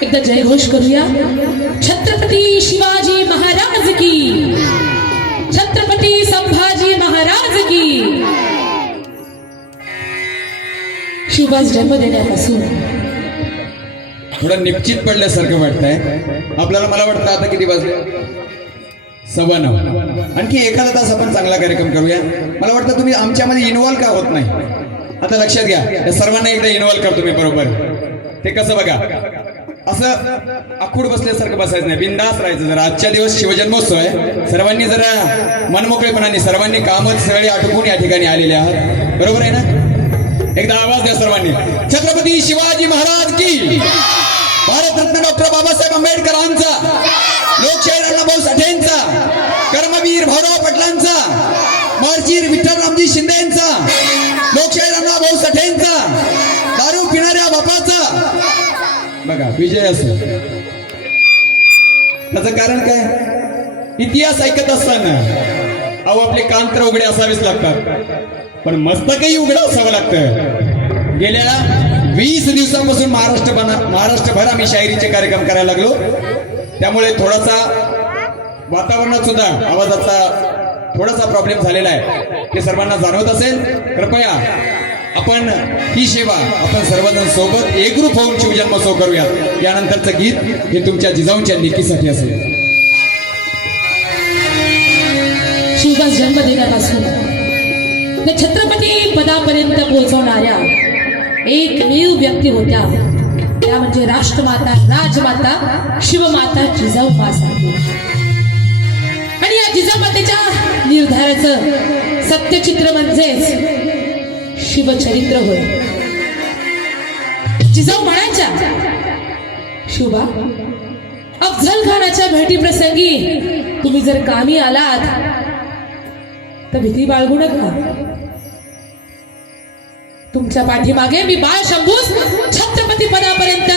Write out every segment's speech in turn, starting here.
एकदा जय घोष करूया. छत्रपती शिवाजी महाराज की, छत्रपती संभाजी महाराज की. शिवबास जन्म देण्यापासून थोडं निश्चित पडल्यासारखं वाटतंय आपल्याला. मला वाटतं आता किती वाजले? 9:15. आणखी एखादा तास आपण चांगला कार्यक्रम करूया. मला वाटतं तुम्ही आमच्यामध्ये इन्व्हॉल्व का होत नाही? आता लक्षात घ्या, या सर्वांना एकदा इन्व्हॉल्व करतो मी. बरोबर ते कसं बघा, असं आखूड बसल्यासारखं बसायचं नाही, बिंदास राहायचं. जरा आजच्या दिवस शिवजन्मोत्सव आहे, सर्वांनी जरा मनमोकळेपणाने, सर्वांनी कामच सगळे आटोपून या ठिकाणी आलेले आहात. बरोबर आहे ना? एकदा आवाज द्या सर्वांनी. छत्रपती शिवाजी महाराज की, भारतरत्न डॉक्टर बाबासाहेब आंबेडकरांचा, लोकशाहीर अण्णाभाऊ साठेंचा, कर्मवीर भाऊराव पाटलांचा, मार्शीर विठ्ठलरामजी शिंदेंचा, लोकशाहीर अण्णाभाऊ साठेंचा, दारू पिणाऱ्या बापाचा बघा विजय असो. त्याचं कारण काय? इतिहास ऐकत असताना अहो आपले कान तर उघडे असावेच लागतात, पण मस्तकही उघडं असावं लागतं. गेल्या 20 दिवसांपासून महाराष्ट्रभर आम्ही शायरीचे कार्यक्रम करायला लागलो. त्यामुळे थोडासा वातावरणात सुद्धा आवाजाचा थोडासा प्रॉब्लेम झालेला आहे, ते सर्वांना जाणवत असेल. कृपया आपण ही सेवा आपण सर्वजण सोबत एकरूप होऊन शिवजन्मोत्सव करूयात. यानंतरचं गीत हे तुमच्या जिजाऊंच्या लेकीसाठी असेल. शिवबास जन्म देण्यापासून ते छत्रपती पदापर्यंत पोहोचवणाऱ्या एकमेव व्यक्ती होत्या, त्या म्हणजे राष्ट्रमाता, राजमाता, शिवमाता जिजाऊ मासाहेब. आणि या जिजामातेच्या निर्धाराचं सत्यचित्र म्हणजेच शिवचरित्र होय. जिजाऊ म्हणायच्या, शिवबा, अफझल खानाच्या भेटी प्रसंगी तुम्ही जर कामी आलात तर भीती बाळगू नका. तुमच्या पाठीमागे मी बाळ शंभूस छत्रपती पदापर्यंत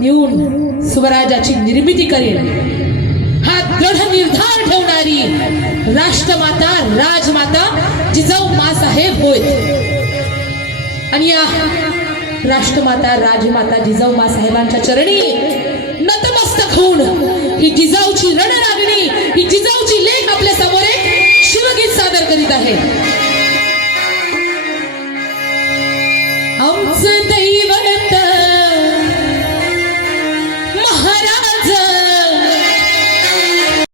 नेऊन स्वराज्याची निर्मिती करेन. हा दृढ निर्धार ठेवणारी राष्ट्रमाता, राजमाता जिजाऊ मासाहेब होय. आणि या राष्ट्रमाता, राजमाता जिजाऊ मासाहेबांच्या चरणी नतमस्तक होऊन ही जिजाऊची रणरागिणी